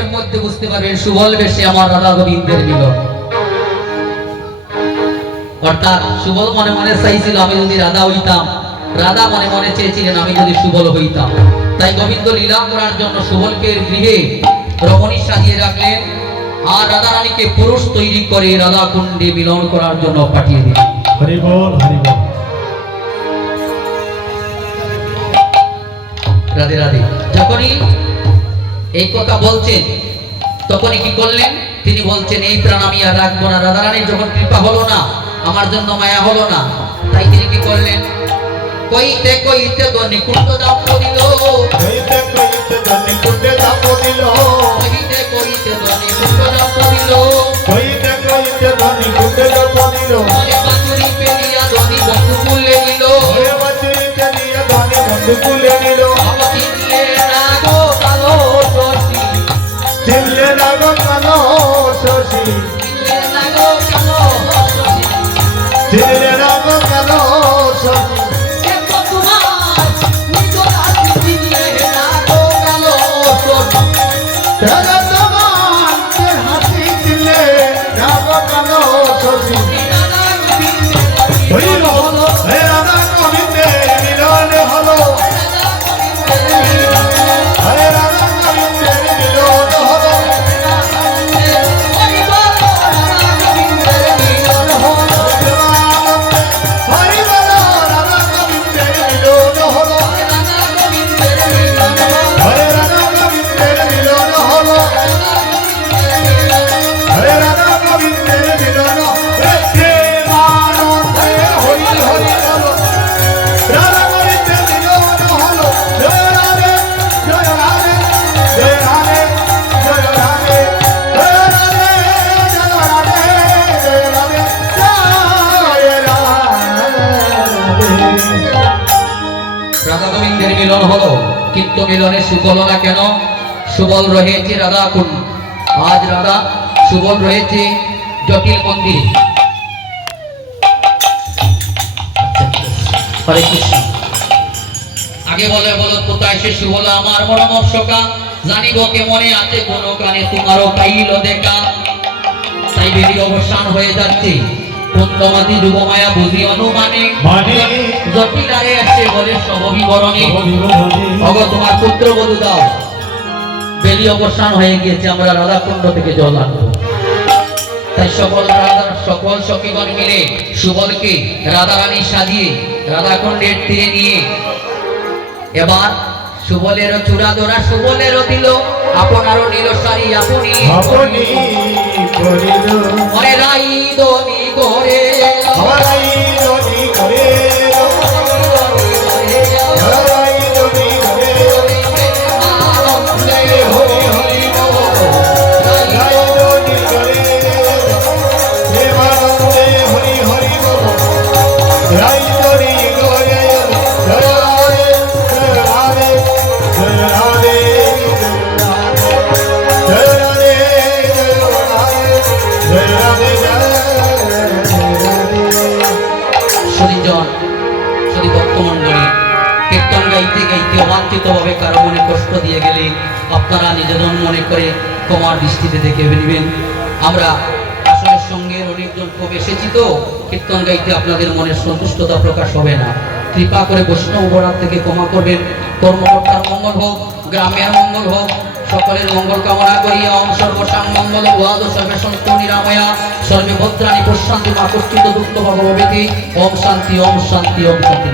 মিনিটের মধ্যে বুঝতে পারবেন সুবল বেশে আমার রাধা গোবিন্দের মিলন। অর্থাৎ সুবল মনে মনে চাইছিল আমি যদি রাধা হইতাম, রাধা মনে মনে চেয়েছিলেন আমি যদি সুবল হইতাম। তাই গোবিন্দ লীলা করার জন্য সুবলকে গৃহে রমণী সাজিয়ে রাখলেন আর রাধা রানীকে পুরুষ তৈরি করে রাধা কুণ্ডে মিলন করার জন্য পাঠিয়ে দিলেন। হরি বল হরি বল। রাধে রাধে। যখনই এই কথা বলছেন তখনই কি করলেন, তিনি বলছেন এই প্রাণ আমি আর রাখবো না। রাধা রানীর যখন কৃপা হলো না, আমার জন্য মায়া হলো না, তাই তিনি কি করলেন, কইতে কইতে ধনী কুণ্ড দাম দিল, কইতে কইতে ধনী কুণ্ডে দাম দিল, কইতে কইতে ধনী কুণ্ড দাম দিল, কইতে কইতে ধনী কুণ্ডে দাম দিল, ওরে বাছুরি পেলিয়া ধনী বন্ধু কুলে নিল, ওরে বাছুরি পেলিয়া ধনী বন্ধু কুলে নিল, চিনলে না গো কালো শশী, চিনলে না গো কালো শশী, চিনলে না গো কালো শশী, চিনলে না গো কালো শশী, দেখো তোমার নিজ রাশি চিনলে না গো কালো শশী, তেরা তোমার যে হাসি দিলে না গো কালো শশী। রাধা গোবিন্দের হইল হে রাধা গোবিন্দের মিলন হলো, হে রাধা গোবিন্দের মিলন হলো, হরি বল রাধা গোবিন্দের মিলন হলো, হরি বল রাধা গোবিন্দের মিলন হলো, রাধা গোবিন্দের মিলন হলো, হরে রাধা গোবিন্দের মিলন হলো, হরে রাধা গোবিন্দের মিলন হে প্রেমানন্দে হরি হরি বলো, রাধা গোবিন্দের মিলন হলো, জয় রাধে জয় রাধে জয় রাধে জয় রাধে জয় রাধে জয় রাধে জয় রাধে জয় রাধে। রাধা গোবিন্দের মিলন হলো, কিন্তু মিলনে সুখ হলো না কেন? সুবল রয়েছে রাধা কুণ্ড, আজ রাধা সুবল রয়েছে জটিল মন্দিরে। হরে কৃষ্ণ। আগে বলে বলো কোথায় সে সুবল আমার মনোমত সখা, জানিব কেমনে আছে কোন কানে তোমারও পাইল দেখা। তাই বেরি অবসান হয়ে যাচ্ছে, কুন্দমাতি যুগমায়া বুঝি অনুমানে, মানে জটিল আরে আসছে বলে সব বিবরণে। ভগ তোমার পুত্র বধূ দাও, বেলি অবসান হয়ে গিয়েছে, আমরা রাধা কুণ্ড থেকে জল আনবো। তাই সকল সখীগণ মিলে সুবলকে রাধা রানী সাজিয়ে রাধা কুণ্ডের তীরে নিয়ে এবার সুবলের চূড়া ধরা সুবলেরও দিল, আপনারও নীল শাড়ি আপনি আপনি করিল মনে রাই দনি করে হরাই রনি করে হরাই রনি করে আনন্দে হরি হরি বল হরাই রনি করে প্রেমানন্দে হরি হরি বল হরাই রনি করে জয় রাধে জয় রাধে জয় রাধে জয় রাধে জয় রাধে সতীজন সতী ভক্তমণ্ডলী কীর্তন গাইতে গাইতে অবাঞ্ছিত ভাবে কারো মনে কষ্ট দিয়ে গেলে আপনারা নিজেজন মনে করে ক্ষমার দৃষ্টিতে দেখে নেবেন। আমরা আসলে সঙ্গের অনেকজন খুব এসেছি তো কীর্তন গাইতে আপনাদের মনের সন্তুষ্টতা প্রকাশ হবে না, কৃপা করে বৈষ্ণব অপরাধ থেকে ক্ষমা করবেন। কর্মকর্তার মঙ্গল হোক, গ্রামের মঙ্গল হোক, সকলের মঙ্গল কামনা করিয়া ওম সর্বসাং মঙ্গল ওয়াদ সর্বে সন্তু নিরাময়া সর্বে ভদ্রাণী প্রশান্তি মা কষ্টিত দুঃখ ভগবতী। ওম শান্তি ওম শান্তি ওম শান্তি।